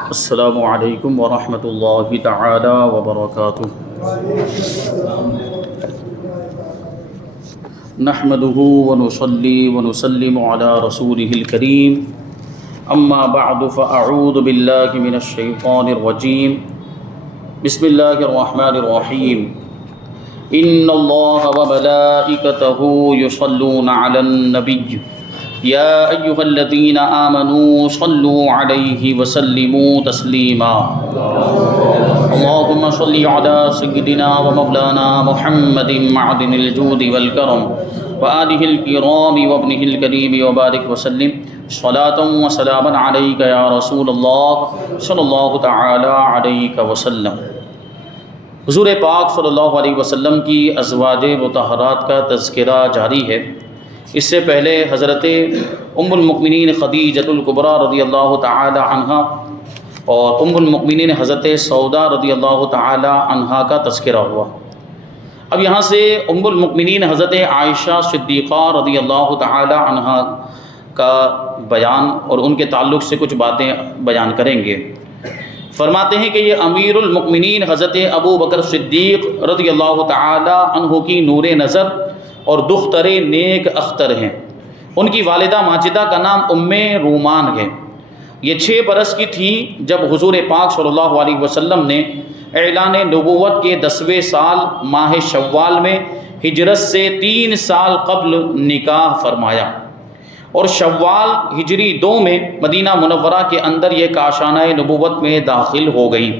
السلام علیکم ورحمۃ اللہ تعالی وبرکاتہ۔ نحمده ونصلي ونسلم على رسوله الكريم، اما بعد فاعوذ باللہ من الشیطان الرجیم، بسم اللہ الرحمن الرحیم۔ ان اللہ وملائکتہ یصلون علی النبی یا ایہا الذین آمنوا صلوا علیہ وسلموا تسلیما۔ اللہم صل علی سیدنا ومولانا محمد معدن الجود والکرم وآلہ الکرام وابنہ الکریم وبارک وسلم صلاۃ وسلاما علیک یا رسول اللہ صلی اللہ تعالی علیہ وسلم۔ حضور پاک صلی اللہ علیہ وسلم کی ازواج مطہرات کا تذکرہ جاری ہے۔ اس سے پہلے حضرت ام المؤمنین خدیجۃ الکبریٰ رضی اللہ تعالی عنہا اور ام المؤمنین حضرت سودا رضی اللہ تعالی عنہا کا تذکرہ ہوا۔ اب یہاں سے ام المؤمنین حضرت عائشہ صدیقہ رضی اللہ تعالی عنہا کا بیان اور ان کے تعلق سے کچھ باتیں بیان کریں گے۔ فرماتے ہیں کہ یہ امیر المؤمنین حضرت ابو بکر صدیق رضی اللہ تعالی عنہ کی نور نظر اور دختر نیک اختر ہیں۔ ان کی والدہ ماجدہ کا نام ام رومان ہے۔ یہ 6 برس کی تھی جب حضور پاک صلی اللہ علیہ وسلم نے اعلان نبوت کے 10ویں سال ماہ شوال میں ہجرت سے 3 سال قبل نکاح فرمایا، اور شوال ہجری 2 میں مدینہ منورہ کے اندر یہ کاشانہ نبوت میں داخل ہو گئی،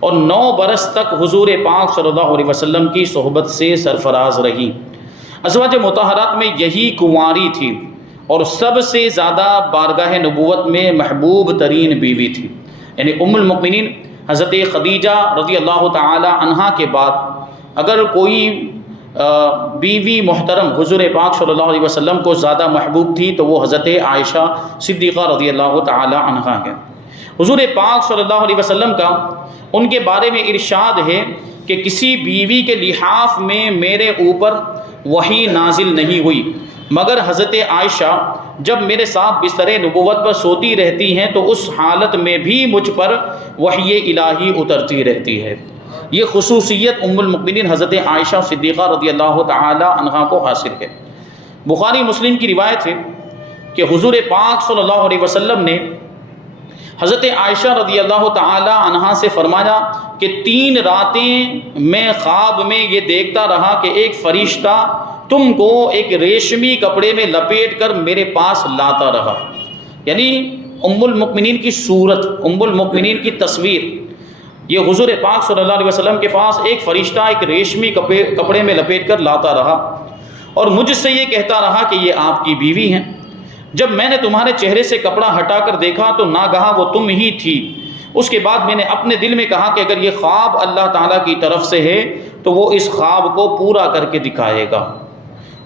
اور 9 برس تک حضور پاک صلی اللہ علیہ وسلم کی صحبت سے سرفراز رہی۔ ازواج مطہرات میں یہی کنواری تھی اور سب سے زیادہ بارگاہ نبوت میں محبوب ترین بیوی تھی، یعنی ام المؤمنین حضرت خدیجہ رضی اللہ تعالی عنہا کے بعد اگر کوئی بیوی محترم حضور پاک صلی اللہ علیہ وسلم کو زیادہ محبوب تھی تو وہ حضرت عائشہ صدیقہ رضی اللہ تعالی عنہا ہے۔ حضور پاک صلی اللہ علیہ وسلم کا ان کے بارے میں ارشاد ہے کہ کسی بیوی کے لحاف میں میرے اوپر وحی نازل نہیں ہوئی مگر حضرت عائشہ جب میرے ساتھ بستر نبوت پر سوتی رہتی ہیں تو اس حالت میں بھی مجھ پر وحی الہی اترتی رہتی ہے۔ یہ خصوصیت ام المؤمنین حضرت عائشہ صدیقہ رضی اللہ تعالی عنہا کو حاصل ہے۔ بخاری مسلم کی روایت ہے کہ حضور پاک صلی اللہ علیہ وسلم نے حضرت عائشہ رضی اللہ تعالی عنہا سے فرمایا کہ 3 راتیں میں خواب میں یہ دیکھتا رہا کہ ایک فرشتہ تم کو ایک ریشمی کپڑے میں لپیٹ کر میرے پاس لاتا رہا، یعنی ام المؤمنین کی صورت، ام المؤمنین کی تصویر، یہ حضور پاک صلی اللہ علیہ وسلم کے پاس ایک فرشتہ ایک ریشمی کپڑے میں لپیٹ کر لاتا رہا اور مجھ سے یہ کہتا رہا کہ یہ آپ کی بیوی ہیں۔ جب میں نے تمہارے چہرے سے کپڑا ہٹا کر دیکھا تو ناگہاں وہ تم ہی تھی۔ اس کے بعد میں نے اپنے دل میں کہا کہ اگر یہ خواب اللہ تعالیٰ کی طرف سے ہے تو وہ اس خواب کو پورا کر کے دکھائے گا،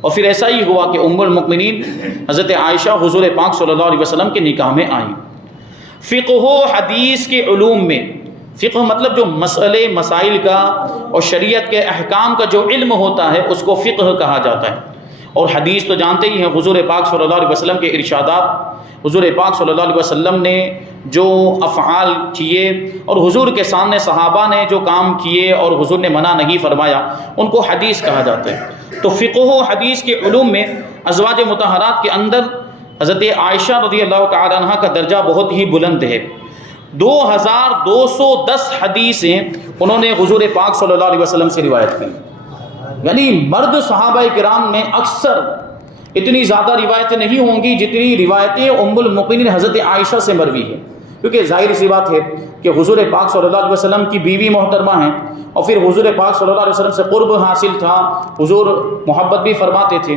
اور پھر ایسا ہی ہوا کہ ام المؤمنین حضرت عائشہ حضور پاک صلی اللہ علیہ وسلم کے نکاح میں آئیں۔ فقہ و حدیث کے علوم میں، فقہ مطلب جو مسئلے مسائل کا اور شریعت کے احکام کا جو علم ہوتا ہے اس کو فقہ کہا جاتا ہے، اور حدیث تو جانتے ہی ہیں حضور پاک صلی اللہ علیہ وسلم کے ارشادات، حضور پاک صلی اللہ علیہ وسلم نے جو افعال کیے اور حضور کے سامنے صحابہ نے جو کام کیے اور حضور نے منع نہیں فرمایا ان کو حدیث کہا جاتا ہے۔ تو فقہ و حدیث کے علوم میں ازواج مطہرات کے اندر حضرت عائشہ رضی اللہ تعالی عنہ کا درجہ بہت ہی بلند ہے۔ 2210 حدیثیں انہوں نے حضور پاک صلی اللہ علیہ وسلم سے روایت کی، یعنی مرد صحابہ کرام میں اکثر اتنی زیادہ روایتیں نہیں ہوں گی جتنی روایتیں ام المؤمنین حضرت عائشہ سے مروی ہیں، کیونکہ ظاہر سی بات ہے کہ حضور پاک صلی اللہ علیہ وسلم کی بیوی محترمہ ہیں اور پھر حضور پاک صلی اللہ علیہ وسلم سے قرب حاصل تھا، حضور محبت بھی فرماتے تھے،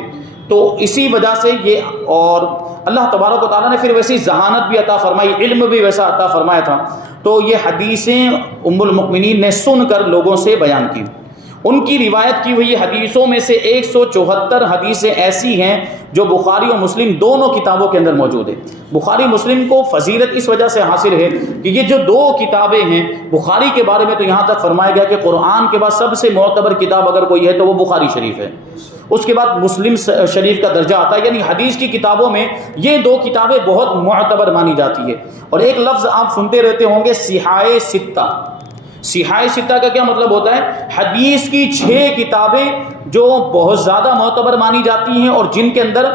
تو اسی وجہ سے یہ، اور اللہ تبارک و تعالیٰ نے پھر ویسی ذہانت بھی عطا فرمائی، علم بھی ویسا عطا فرمایا تھا، تو یہ حدیثیں ام المؤمنین نے سن کر لوگوں سے بیان کی۔ ان کی روایت کی ہوئی حدیثوں میں سے 174 حدیثیں ایسی ہیں جو بخاری اور مسلم دونوں کتابوں کے اندر موجود ہیں۔ بخاری مسلم کو فضیلت اس وجہ سے حاصل ہے کہ یہ جو دو کتابیں ہیں، بخاری کے بارے میں تو یہاں تک فرمایا گیا کہ قرآن کے بعد سب سے معتبر کتاب اگر کوئی ہے تو وہ بخاری شریف ہے، اس کے بعد مسلم شریف کا درجہ آتا ہے، یعنی حدیث کی کتابوں میں یہ دو کتابیں بہت معتبر مانی جاتی ہے۔ اور ایک لفظ آپ سنتے رہتے ہوں گے، صحاح ستہ۔ صحاح ستہ کا کیا مطلب ہوتا ہے؟ حدیث کی 6 کتابیں جو بہت زیادہ معتبر مانی جاتی ہیں اور جن کے اندر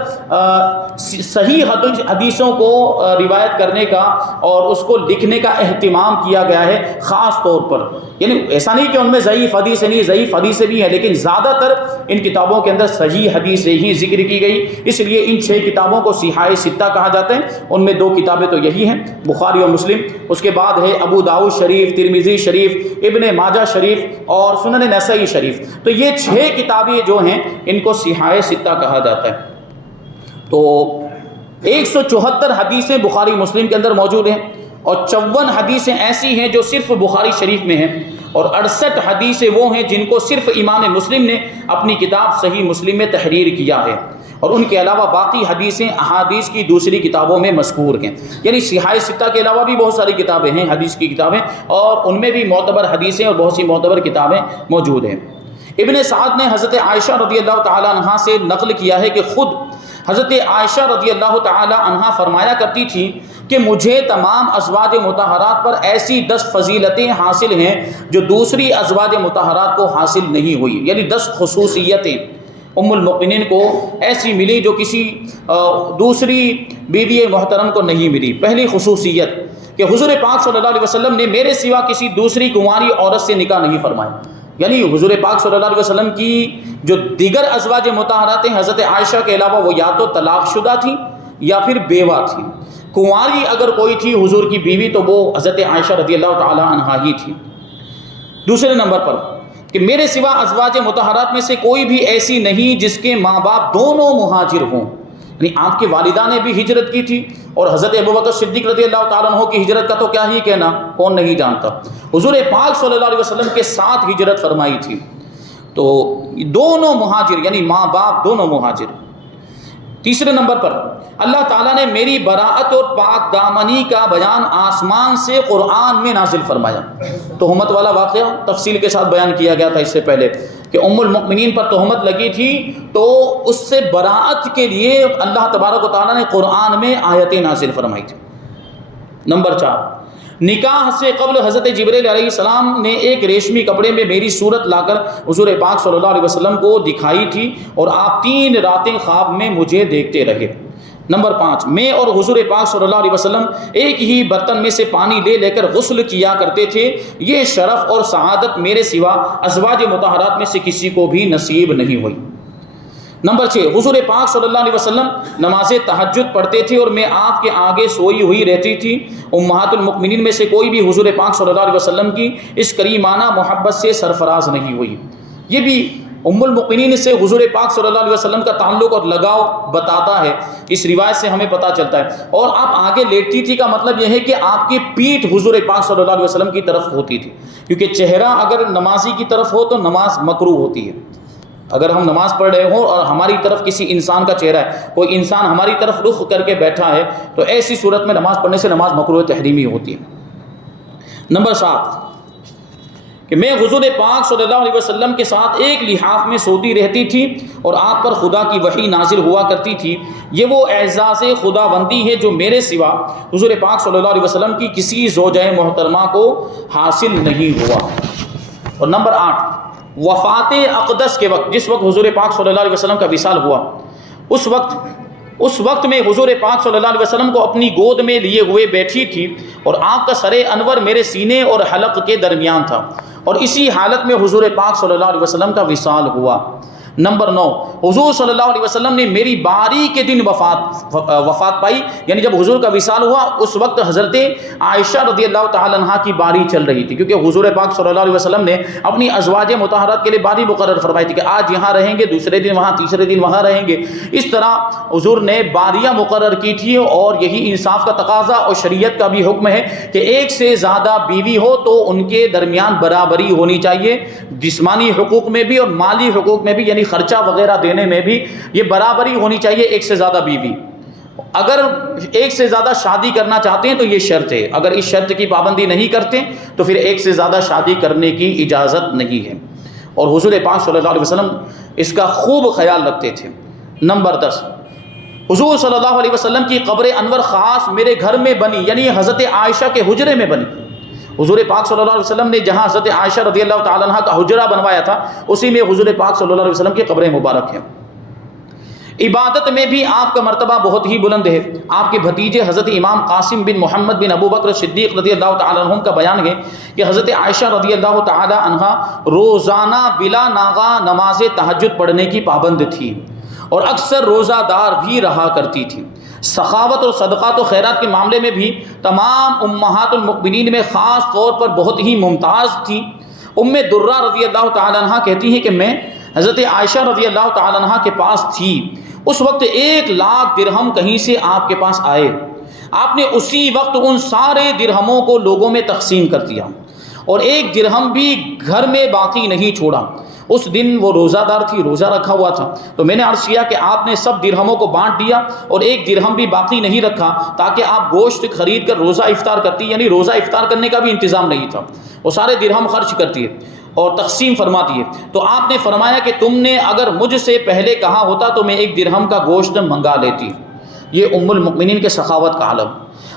صحیح حدیثوں کو روایت کرنے کا اور اس کو لکھنے کا اہتمام کیا گیا ہے خاص طور پر۔ یعنی ایسا نہیں کہ ان میں ضعیف حدیثیں نہیں، ضعیف حدیثیں بھی ہیں، لیکن زیادہ تر ان کتابوں کے اندر صحیح حدیثیں ہی ذکر کی گئی، اس لیے ان 6 کتابوں کو صحاح ستہ کہا جاتا ہے۔ ان میں 2 کتابیں تو یہی ہیں، بخاری اور مسلم، اس کے بعد ہے ابو داؤد شریف، ترمذی شریف، ابن ماجہ شریف اور سنن نسائی شریف۔ تو یہ 6 کتابیں جو ہیں ان کو صحاح ستہ کہا جاتا ہے۔ تو 174 حدیثیں بخاری مسلم کے اندر موجود ہیں اور 54 حدیثیں ایسی ہیں جو صرف بخاری شریف میں ہیں، اور 68 حدیثیں وہ ہیں جن کو صرف امام مسلم نے اپنی کتاب صحیح مسلم میں تحریر کیا ہے، اور ان کے علاوہ باقی حدیثیں احادیث کی دوسری کتابوں میں مذکور ہیں۔ یعنی صحاح ستہ کے علاوہ بھی بہت ساری کتابیں ہیں، حدیث کی کتابیں، اور ان میں بھی معتبر حدیثیں اور بہت سی معتبر کتابیں موجود ہیں۔ ابن سعد نے حضرت عائشہ رضی اللہ تعالی عنہا سے نقل کیا ہے کہ خود حضرت عائشہ رضی اللہ تعالی عنہا فرمایا کرتی تھی کہ مجھے تمام ازواج مطہرات پر ایسی 10 فضیلتیں حاصل ہیں جو دوسری ازواج مطہرات کو حاصل نہیں ہوئی، یعنی 10 خصوصیتیں ام المؤمنین کو ایسی ملی جو کسی دوسری بیوی محترم کو نہیں ملی۔ پہلی خصوصیت کہ حضور پاک صلی اللہ علیہ وسلم نے میرے سوا کسی دوسری کنواری عورت سے نکاح نہیں فرمایا، یعنی حضور پاک صلی اللہ علیہ وسلم کی جو دیگر ازواج مطہرات ہیں حضرت عائشہ کے علاوہ وہ یا تو طلاق شدہ تھیں یا پھر بیوہ تھیں، کنواری اگر کوئی تھی حضور کی بیوی تو وہ حضرت عائشہ رضی اللہ تعالی عنہا ہی تھی۔ دوسرے نمبر پر کہ میرے سوا ازواج مطہرات میں سے کوئی بھی ایسی نہیں جس کے ماں باپ دونوں مہاجر ہوں، یعنی آپ کی والدہ نے بھی ہجرت کی تھی، اور حضرت ابوبکر صدیق رضی اللہ تعالیٰ عنہ کی ہجرت کا تو کیا ہی کہنا، کون نہیں جانتا۔ حضور پاک صلی اللہ علیہ وسلم کے ساتھ ہجرت فرمائی تھی، تو دونوں مہاجر یعنی ماں باپ دونوں مہاجر۔ تیسرے نمبر پر اللہ تعالیٰ نے میری براءت اور پاک دامنی کا بیان آسمان سے قرآن میں نازل فرمایا۔ تہمت والا واقعہ تفصیل کے ساتھ بیان کیا گیا تھا اس سے پہلے کہ ام المؤمنین پر تہمت لگی تھی، تو اس سے براءت کے لیے اللہ تبارک و تعالیٰ نے قرآن میں آیتیں نازل فرمائی تھی۔ نمبر 4، نکاح سے قبل حضرت جبرائیل علیہ السلام نے ایک ریشمی کپڑے میں میری صورت لا کر حضور پاک صلی اللہ علیہ وسلم کو دکھائی تھی، اور آپ 3 راتیں خواب میں مجھے دیکھتے رہے۔ نمبر 5، میں اور حضور پاک صلی اللہ علیہ وسلم ایک ہی برتن میں سے پانی لے لے کر غسل کیا کرتے تھے، یہ شرف اور سعادت میرے سوا ازواج مطہرات میں سے کسی کو بھی نصیب نہیں ہوئی۔ نمبر 6، حضور پاک صلی اللہ علیہ وسلم نماز تہجد پڑھتے تھے اور میں آپ کے آگے سوئی ہوئی رہتی تھی۔ امہات المؤمنین میں سے کوئی بھی حضور پاک صلی اللہ علیہ وسلم کی اس کریمانہ محبت سے سرفراز نہیں ہوئی۔ یہ بھی ام المؤمنین سے حضور پاک صلی اللہ علیہ وسلم کا تعلق اور لگاؤ بتاتا ہے، اس روایت سے ہمیں پتہ چلتا ہے۔ اور آپ آگے لیٹتی تھی کا مطلب یہ ہے کہ آپ کی پیٹھ حضور پاک صلی اللہ علیہ وسلم کی طرف ہوتی تھی، کیونکہ چہرہ اگر نمازی کی طرف ہو تو نماز مکروہ ہوتی ہے۔ اگر ہم نماز پڑھ رہے ہوں اور ہماری طرف کسی انسان کا چہرہ ہے، کوئی انسان ہماری طرف رخ کر کے بیٹھا ہے، تو ایسی صورت میں نماز پڑھنے سے نماز مکروہ تحریمی ہوتی ہے۔ نمبر 7، کہ میں حضور پاک صلی اللہ علیہ وسلم کے ساتھ ایک لحاف میں سوتی رہتی تھی اور آپ پر خدا کی وحی نازل ہوا کرتی تھی۔ یہ وہ اعزاز خدا بندی ہے جو میرے سوا حضور پاک صلی اللہ علیہ وسلم کی کسی زوجہ محترمہ کو حاصل نہیں ہوا۔ اور نمبر 8، وفات اقدس کے وقت، جس وقت حضور پاک صلی اللہ علیہ وسلم کا وصال ہوا، اس وقت میں حضور پاک صلی اللہ علیہ وسلم کو اپنی گود میں لیے ہوئے بیٹھی تھی، اور آپ کا سر انور میرے سینے اور حلق کے درمیان تھا، اور اسی حالت میں حضور پاک صلی اللہ علیہ وسلم کا وصال ہوا۔ نمبر 9، حضور صلی اللہ علیہ وسلم نے میری باری کے دن وفات پائی، یعنی جب حضور کا وصال ہوا اس وقت حضرت عائشہ رضی اللہ تعالی عنہا کی باری چل رہی تھی، کیونکہ حضور پاک صلی اللہ علیہ وسلم نے اپنی ازواج مطہرات کے لیے باری مقرر فرمائی تھی کہ آج یہاں رہیں گے، دوسرے دن وہاں، تیسرے دن وہاں رہیں گے۔ اس طرح حضور نے باریاں مقرر کی تھی، اور یہی انصاف کا تقاضا اور شریعت کا بھی حکم ہے کہ ایک سے زیادہ بیوی ہو تو ان کے درمیان برابری ہونی چاہیے، جسمانی حقوق میں بھی اور مالی حقوق میں بھی، یعنی خرچہ وغیرہ دینے میں بھی یہ برابری ہونی چاہیے ایک سے زیادہ بیوی۔ اگر ایک سے زیادہ شادی کرنا چاہتے ہیں تو یہ شرط ہے، اگر اس شرط کی پابندی نہیں کرتے تو پھر ایک سے زیادہ شادی کرنے کی اجازت نہیں ہے، اور حضور پاک صلی اللہ علیہ وسلم اس کا خوب خیال رکھتے تھے۔ نمبر 10، حضور صلی اللہ علیہ وسلم کی قبر انور خاص میرے گھر میں بنی، یعنی حضرت عائشہ کے حجرے میں بنی۔ حضور پاک صلی اللہ علیہ وسلم نے جہاں حضرت عائشہ رضی اللہ تعالیٰ عنہ کا حجرہ بنوایا تھا اسی میں حضور پاک صلی اللہ علیہ وسلم کی قبر مبارک ہے۔ عبادت میں بھی آپ کا مرتبہ بہت ہی بلند ہے۔ آپ کے بھتیجے حضرت امام قاسم بن محمد بن ابو بکر صدیق رضی اللہ تعالیٰ عنہ کا بیان ہے کہ حضرت عائشہ رضی اللہ تعالیٰ عنہ روزانہ بلا ناغہ نماز تہجد پڑھنے کی پابند تھی، اور اکثر روزہ دار بھی رہا کرتی تھی۔ سخاوت اور صدقات و خیرات کے معاملے میں بھی تمام امہات المؤمنین میں خاص طور پر بہت ہی ممتاز تھی۔ ام درہ رضی اللہ تعالیٰ عنہ کہتی ہیں کہ میں حضرت عائشہ رضی اللہ تعالیٰ عنہ کے پاس تھی، اس وقت 1,00,000 درہم کہیں سے آپ کے پاس آئے، آپ نے اسی وقت ان سارے درہموں کو لوگوں میں تقسیم کر دیا، اور 1 درہم بھی گھر میں باقی نہیں چھوڑا۔ اس دن وہ روزہ دار تھی، روزہ رکھا ہوا تھا، تو میں نے عرض کیا کہ آپ نے سب درہموں کو بانٹ دیا اور 1 درہم بھی باقی نہیں رکھا تاکہ آپ گوشت خرید کر روزہ افطار کرتی، یعنی روزہ افطار کرنے کا بھی انتظام نہیں تھا، وہ سارے درہم خرچ کرتی ہے اور تقسیم فرماتی ہے۔ تو آپ نے فرمایا کہ تم نے اگر مجھ سے پہلے کہا ہوتا تو میں 1 درہم کا گوشت منگا لیتی۔ یہ ام المؤمنین کے سخاوت کا عالم۔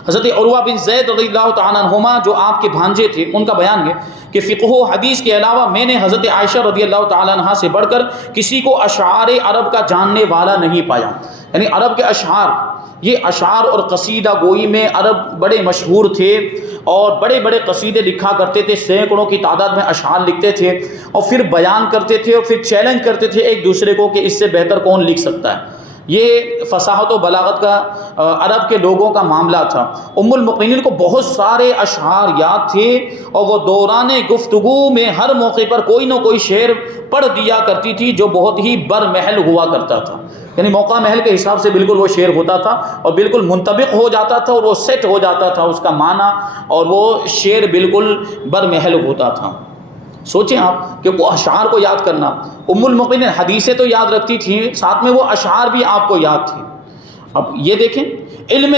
حضرت عروہ بن زید رضی اللہ تعالیٰ عنہما جو آپ کے بھانجے تھے، ان کا بیان ہے کہ فقہ و حدیث کے علاوہ میں نے حضرت عائشہ رضی اللہ تعالیٰ عنہ سے بڑھ کر کسی کو اشعار عرب کا جاننے والا نہیں پایا، یعنی عرب کے اشعار، یہ اشعار اور قصیدہ گوئی میں عرب بڑے مشہور تھے اور بڑے بڑے قصیدے لکھا کرتے تھے، سینکڑوں کی تعداد میں اشعار لکھتے تھے اور پھر بیان کرتے تھے اور پھر چیلنج کرتے تھے ایک دوسرے کو کہ اس سے بہتر کون لکھ سکتا ہے۔ یہ فصاحت و بلاغت کا عرب کے لوگوں کا معاملہ تھا۔ ام المؤمنین کو بہت سارے اشعار یاد تھے اور وہ دوران گفتگو میں ہر موقع پر کوئی نہ کوئی شعر پڑھ دیا کرتی تھی جو بہت ہی برمحل ہوا کرتا تھا، یعنی موقع محل کے حساب سے بالکل وہ شعر ہوتا تھا اور بالکل منطبق ہو جاتا تھا اور وہ سیٹ ہو جاتا تھا اس کا معنی، اور وہ شعر بالکل برمحل ہوتا تھا۔ سوچیں آپ کہ وہ اشعار کو یاد کرنا، ام المؤمنین حدیثیں تو یاد رکھتی تھیں، ساتھ میں وہ اشعار بھی آپ کو یاد تھے۔ اب یہ دیکھیں علم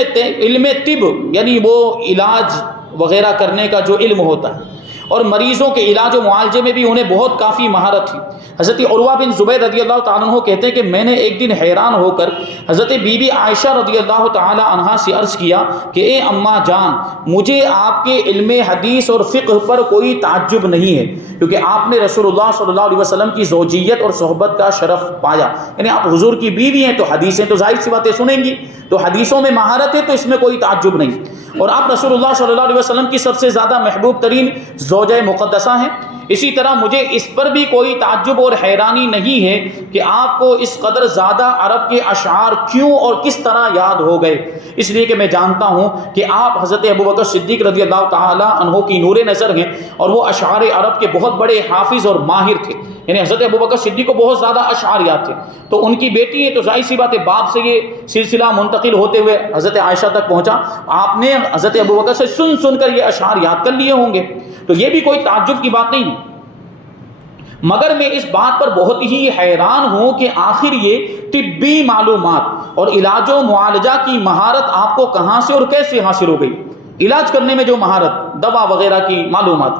طب، یعنی وہ علاج وغیرہ کرنے کا جو علم ہوتا ہے، اور مریضوں کے علاج و معالجے میں بھی انہیں بہت کافی مہارت تھی۔ حضرت عروہ بن زبیر رضی اللہ تعالیٰ عنہ کہتے ہیں کہ میں نے ایک دن حیران ہو کر حضرت بی بی عائشہ رضی اللہ تعالیٰ عنہا سے عرض کیا کہ اے اماں جان، مجھے آپ کے علم حدیث اور فقہ پر کوئی تعجب نہیں ہے، کیونکہ آپ نے رسول اللہ صلی اللہ علیہ وسلم کی زوجیت اور صحبت کا شرف پایا، یعنی آپ حضور کی بیوی ہیں تو حدیثیں تو ظاہر سی باتیں سنیں گی، تو حدیثوں میں مہارت ہے تو اس میں کوئی تعجب نہیں، اور آپ رسول اللہ صلی اللہ علیہ وسلم کی سب سے زیادہ محبوب ترین زوجہ مقدسہ ہیں۔ اسی طرح مجھے اس پر بھی کوئی تعجب اور حیرانی نہیں ہے کہ آپ کو اس قدر زیادہ عرب کے اشعار کیوں اور کس طرح یاد ہو گئے، اس لیے کہ میں جانتا ہوں کہ آپ حضرت ابوبکر صدیق رضی اللہ تعالیٰ عنہ کی نور نظر ہیں اور وہ اشعار عرب کے بہت بڑے حافظ اور ماہر تھے، یعنی حضرت ابوبکر صدیق کو بہت زیادہ اشعار یاد تھے، تو ان کی بیٹی ہے تو ظاہر سی بات ہے باپ سے یہ سلسلہ منتقل ہوتے ہوئے حضرت عائشہ تک پہنچا، آپ نے حضرت ابوبکر سے سن سن کر یہ اشعار یاد کر لیے ہوں گے، تو یہ بھی کوئی تعجب کی بات نہیں ہے۔ مگر میں اس بات پر بہت ہی حیران ہوں کہ آخر یہ طبی معلومات اور علاج و معالجہ کی مہارت آپ کو کہاں سے اور کیسے حاصل ہو گئی، علاج کرنے میں جو مہارت، دوا وغیرہ کی معلومات۔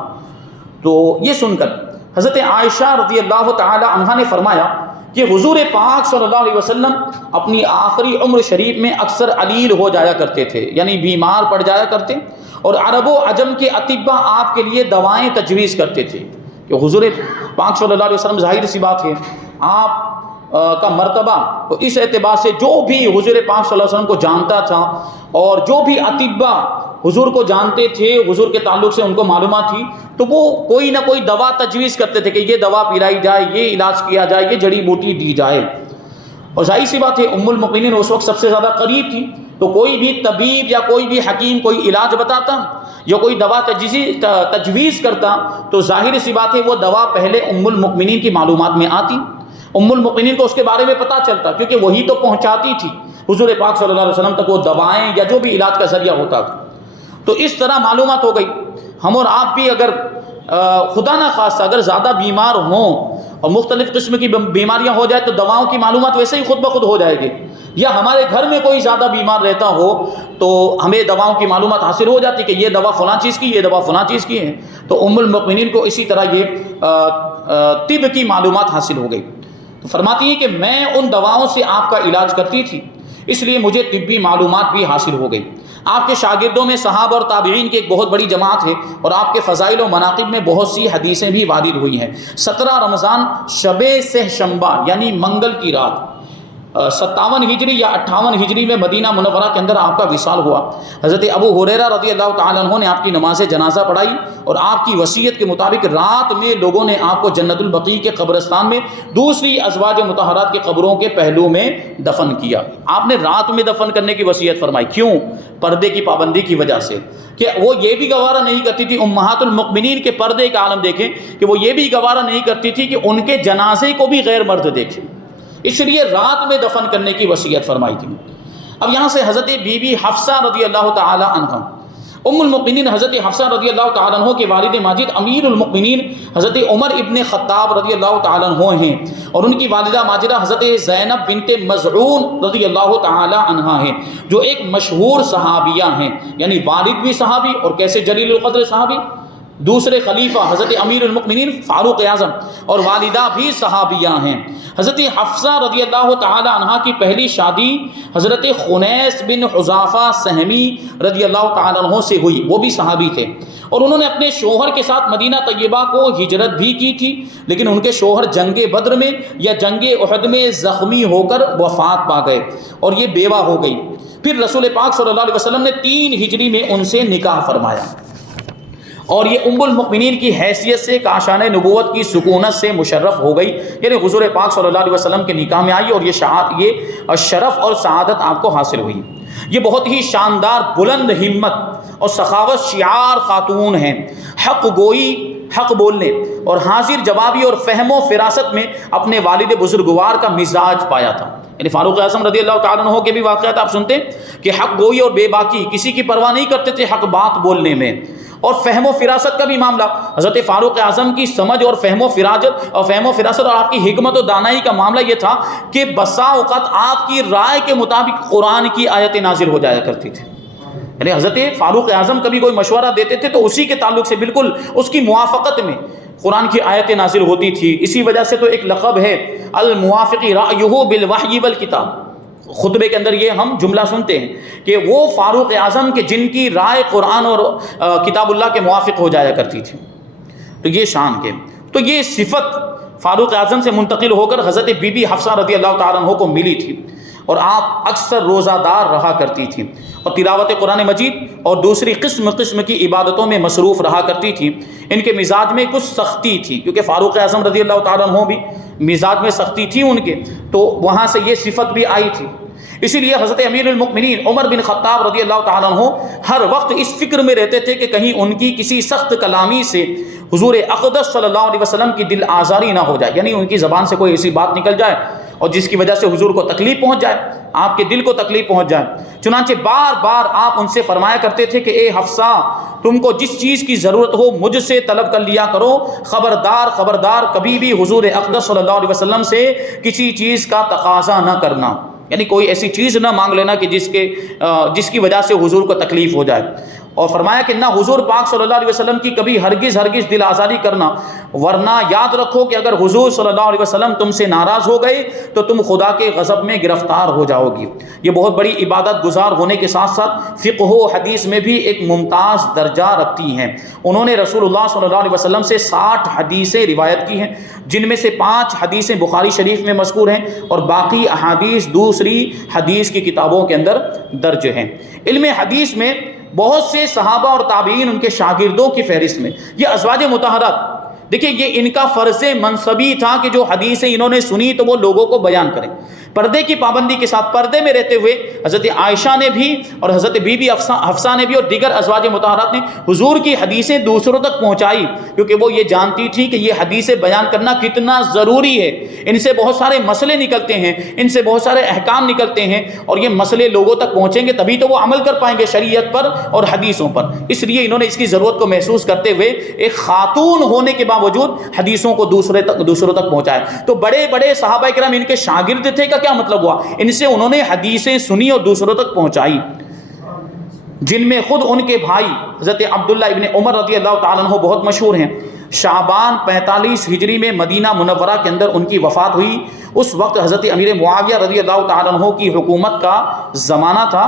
تو یہ سن کر حضرت عائشہ رضی اللہ تعالی عنہا نے فرمایا کہ حضور پاک صلی اللہ علیہ وسلم اپنی آخری عمر شریف میں اکثر علیل ہو جایا کرتے تھے، یعنی بیمار پڑ جایا کرتے، اور عرب و عجم کے اطباء آپ کے لیے دوائیں تجویز کرتے تھے کہ حضور پاک صلی اللہ علیہ وسلم، ظاہر سی بات ہے آپ کا مرتبہ تو اس اعتبار سے جو بھی حضور پاک صلی اللہ علیہ وسلم کو جانتا تھا اور جو بھی اطباء حضور کو جانتے تھے، حضور کے تعلق سے ان کو معلومات تھی، تو وہ کوئی نہ کوئی دوا تجویز کرتے تھے کہ یہ دوا پلائی جائے، یہ علاج کیا جائے، یہ جڑی بوٹی دی جائے۔ اور ظاہر سی بات ہے ام المؤمنین اس وقت سب سے زیادہ قریب تھی، تو کوئی بھی طبیب یا کوئی بھی حکیم کوئی علاج بتاتا یا کوئی دوا تجویز کرتا تو ظاہر سی بات ہے وہ دوا پہلے ام المؤمنین کی معلومات میں آتی، ام المؤمنین کو اس کے بارے میں پتہ چلتا، کیونکہ وہی تو پہنچاتی تھی حضور پاک صلی اللہ علیہ وسلم تک وہ دوائیں یا جو بھی علاج کا ذریعہ ہوتا تھا۔ تو اس طرح معلومات ہو گئی۔ ہم اور آپ بھی اگر خدا نہ خواستہ اگر زیادہ بیمار ہوں اور مختلف قسم کی بیماریاں ہو جائے تو دواؤں کی معلومات ویسے ہی خود بخود ہو جائے گی، یا ہمارے گھر میں کوئی زیادہ بیمار رہتا ہو تو ہمیں دواؤں کی معلومات حاصل ہو جاتی کہ یہ دوا فلاں چیز کی، یہ دوا فلاں چیز کی ہے۔ تو ام المؤمنین کو اسی طرح یہ طب کی معلومات حاصل ہو گئی۔ تو فرماتی ہیں کہ میں ان دواؤں سے آپ کا علاج کرتی تھی، اس لیے مجھے طبی معلومات بھی حاصل ہو گئی۔ آپ کے شاگردوں میں صحابہ اور تابعین کی ایک بہت بڑی جماعت ہے، اور آپ کے فضائل و مناقب میں بہت سی حدیثیں بھی وارد ہوئی ہیں۔ 17 رمضان شب سہشنبہ یعنی منگل کی رات 57 ہجری یا 58 ہجری میں مدینہ منورہ کے اندر آپ کا وصال ہوا۔ حضرت ابو ہریرہ رضی اللہ تعالیٰ عنہ نے آپ کی نماز جنازہ پڑھائی، اور آپ کی وصیت کے مطابق رات میں لوگوں نے آپ کو جنت البقیع کے قبرستان میں دوسری ازواج مطہرات کے قبروں کے پہلو میں دفن کیا۔ آپ نے رات میں دفن کرنے کی وصیت فرمائی، کیوں؟ پردے کی پابندی کی وجہ سے، کہ وہ یہ بھی گوارہ نہیں کرتی تھی، امہات المؤمنین کے پردے کا عالم دیکھیں کہ وہ یہ بھی گوارہ نہیں کرتی تھی کہ ان کے جنازے کو بھی غیر مرد دیکھیں، اس لیے رات میں دفن کرنے کی وصیت فرمائی تھی۔ اب یہاں سے حضرت بی بی حفصہ رضی اللہ تعالی عنہ، ام المؤمنین حضرت حفصہ رضی اللہ تعالی عنہ کے والد ماجد امیر المؤمنین حضرت عمر ابن خطاب رضی اللہ تعالی عنہ ہیں، اور ان کی والدہ ماجدہ حضرت زینب بنت مزعون رضی اللہ تعالی عنہا ہیں، جو ایک مشہور صحابیہ ہیں، یعنی والد بھی صحابی، اور کیسے جلیل القدر صحابی، دوسرے خلیفہ حضرت امیر المؤمنین فاروق اعظم، اور والدہ بھی صحابیہ ہیں۔ حضرت حفصہ رضی اللہ تعالی عنہ کی پہلی شادی حضرت خنیس بن حذافہ سہمی رضی اللہ تعالی عنہ سے ہوئی، وہ بھی صحابی تھے، اور انہوں نے اپنے شوہر کے ساتھ مدینہ طیبہ کو ہجرت بھی کی تھی، لیکن ان کے شوہر جنگ بدر میں یا جنگ احد میں زخمی ہو کر وفات پا گئے، اور یہ بیوہ ہو گئی۔ پھر رسول پاک صلی اللہ علیہ وسلم نے 3 ہجری میں ان سے نکاح فرمایا، اور یہ ام المؤمنین کی حیثیت سے کاشان نبوت کی سکونت سے مشرف ہو گئی، یعنی حضور پاک صلی اللہ علیہ وسلم کے نکاح میں آئی، اور یہ شرف اور سعادت آپ کو حاصل ہوئی۔ یہ بہت ہی شاندار، بلند ہمت اور سخاوت شعار خاتون ہیں، حق گوئی، حق بولنے اور حاضر جوابی اور فہم و فراست میں اپنے والد بزرگوار کا مزاج پایا تھا۔ یعنی فاروق اعظم رضی اللہ تعالیٰ عنہ کے بھی واقعات آپ سنتے کہ حق گوئی اور بے باکی، کسی کی پرواہ نہیں کرتے تھے حق بات بولنے میں، اور فہم و فراست کا بھی معاملہ، حضرت فاروق اعظم کی سمجھ اور فہم و فراست اور آپ کی حکمت و دانائی کا معاملہ یہ تھا کہ بسا اوقات آپ کی رائے کے مطابق قرآن کی آیتیں نازل ہو جایا کرتی تھی۔ یعنی حضرت فاروق اعظم کبھی کوئی مشورہ دیتے تھے تو اسی کے تعلق سے بالکل اس کی موافقت میں قرآن کی آیتیں نازل ہوتی تھی۔ اسی وجہ سے تو ایک لقب ہے الموافق رأیہ بالوحی والکتاب، خطبے کے اندر یہ ہم جملہ سنتے ہیں کہ وہ فاروق اعظم کے جن کی رائے قرآن اور کتاب اللہ کے موافق ہو جایا کرتی تھی، تو یہ شان کے، تو یہ صفت فاروق اعظم سے منتقل ہو کر حضرت بی بی حفصہ رضی اللہ تعالیٰ عنہ کو ملی تھی، اور آپ اکثر روزہ دار رہا کرتی تھیں، اور تلاوت قرآن مجید اور دوسری قسم کی عبادتوں میں مصروف رہا کرتی تھی۔ ان کے مزاج میں کچھ سختی تھی، کیونکہ فاروق اعظم رضی اللہ تعالیٰ عنہ بھی مزاج میں سختی تھی ان کے، تو وہاں سے یہ صفت بھی آئی تھی۔ اسی لیے حضرت امیر المؤمنین عمر بن خطاب رضی اللہ تعالیٰ عنہ ہر وقت اس فکر میں رہتے تھے کہ کہیں ان کی کسی سخت کلامی سے حضور اقدس صلی اللہ علیہ وسلم کی دل آزاری نہ ہو جائے، یعنی ان کی زبان سے کوئی ایسی بات نکل جائے اور جس کی وجہ سے حضور کو تکلیف پہنچ جائے، آپ کے دل کو تکلیف پہنچ جائے۔ چنانچہ بار بار آپ ان سے فرمایا کرتے تھے کہ اے حفصہ، تم کو جس چیز کی ضرورت ہو مجھ سے طلب کر لیا کرو، خبردار کبھی بھی حضور اقدس صلی اللہ علیہ وسلم سے کسی چیز کا تقاضا نہ کرنا، یعنی کوئی ایسی چیز نہ مانگ لینا کہ جس کی وجہ سے حضور کو تکلیف ہو جائے۔ اور فرمایا کہ نہ حضور پاک صلی اللہ علیہ وسلم کی کبھی ہرگز دل آزاری کرنا، ورنہ یاد رکھو کہ اگر حضور صلی اللہ علیہ وسلم تم سے ناراض ہو گئے تو تم خدا کے غضب میں گرفتار ہو جاؤ گی۔ یہ بہت بڑی عبادت گزار ہونے کے ساتھ ساتھ فقہ و حدیث میں بھی ایک ممتاز درجہ رکھتی ہیں۔ انہوں نے رسول اللہ صلی اللہ علیہ وسلم سے 60 حدیثیں روایت کی ہیں، جن میں سے 5 حدیثیں بخاری شریف میں مذکور ہیں، اور باقی احادیث دوسری حدیث کی کتابوں کے اندر درج ہیں۔ علم حدیث میں بہت سے صحابہ اور تابعین ان کے شاگردوں کی فہرست میں. یہ ازواج مطہرات دیکھیں یہ ان کا فرض منصبی تھا کہ جو حدیثیں انہوں نے سنی تو وہ لوگوں کو بیان کریں. پردے کی پابندی کے ساتھ پردے میں رہتے ہوئے حضرت عائشہ نے بھی اور حضرت بی بی حفصہ نے بھی اور دیگر ازواج مطہرات نے حضور کی حدیثیں دوسروں تک پہنچائی، کیونکہ وہ یہ جانتی تھی کہ یہ حدیثیں بیان کرنا کتنا ضروری ہے. ان سے بہت سارے مسئلے نکلتے ہیں، ان سے بہت سارے احکام نکلتے ہیں، اور یہ مسئلے لوگوں تک پہنچیں گے تبھی تو وہ عمل کر پائیں گے شریعت پر اور حدیثوں پر. اس لیے انہوں نے اس کی ضرورت کو محسوس کرتے ہوئے ایک خاتون ہونے کے باوجود حدیثوں کو دوسروں تک پہنچایا. تو بڑے بڑے صحابہ کرام ان کے شاگرد تھے کا کیا مطلب ہوا؟ ان سے انہوں نے حدیثیں سنی اور دوسروں تک پہنچائی، جن میں خود ان کے بھائی حضرت عبداللہ ابن عمر رضی اللہ تعالیٰ عنہ بہت مشہور ہیں. شعبان 45 ہجری میں مدینہ منورہ کے اندر ان کی وفات ہوئی. اس وقت حضرت امیر معاویہ رضی اللہ تعالیٰ عنہ کی حکومت کا زمانہ تھا،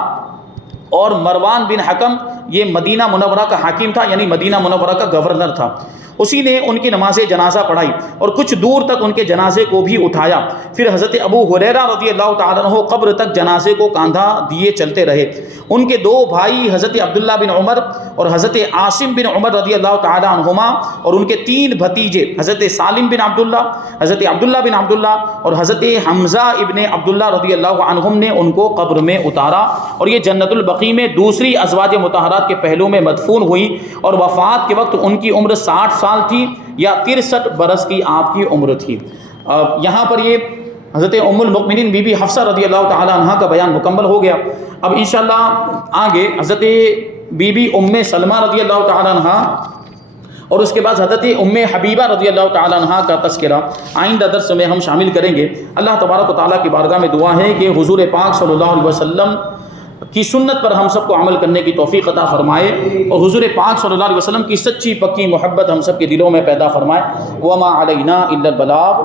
اور مروان بن حکم یہ مدینہ منورہ کا حاکم تھا، یعنی مدینہ منورہ کا گورنر تھا. اسی نے ان کی نماز جنازہ پڑھائی اور کچھ دور تک ان کے جنازے کو بھی اٹھایا. پھر حضرت ابو ہریرہ رضی اللہ تعالیٰ عنہ قبر تک جنازے کو کاندھا دیے چلتے رہے. ان کے 2 بھائی حضرت عبداللہ بن عمر اور حضرت عاصم بن عمر رضی اللہ تعالیٰ عنہما، اور ان کے 3 بھتیجے حضرت سالم بن عبداللہ، حضرت عبداللہ بن عبداللہ اور حضرت حمزہ ابن عبداللہ رضی اللہ عنہم نے ان کو قبر میں اتارا، اور یہ جنت البقیع میں دوسری ازواج مطہرات کے پہلو میں مدفون ہوئی. اور وفات کے وقت ان کی عمر 60 سال تھی یا 63 برس کی آپ کی عمر تھی. یہاں پر یہ حضرت ام المؤمنین بی بی حفصہ رضی اللہ تعالی عنہا کا بیان مکمل ہو گیا. اب انشاءاللہ آگے حضرت بی بی ام سلمہ رضی اللہ تعالی عنہا اور اس کے بعد حضرت ام حبیبہ رضی اللہ تعالی عنہا کا تذکرہ آئندہ درس میں ہم شامل کریں گے. اللہ تبارک و تعالیٰ کی بارگاہ میں دعا ہے کہ حضور پاک صلی اللہ علیہ وسلم کی سنت پر ہم سب کو عمل کرنے کی توفیق عطا فرمائے، اور حضور پاک صلی اللہ علیہ وسلم کی سچی پکی محبت ہم سب کے دلوں میں پیدا فرمائے. وما علینا الا البلاغ.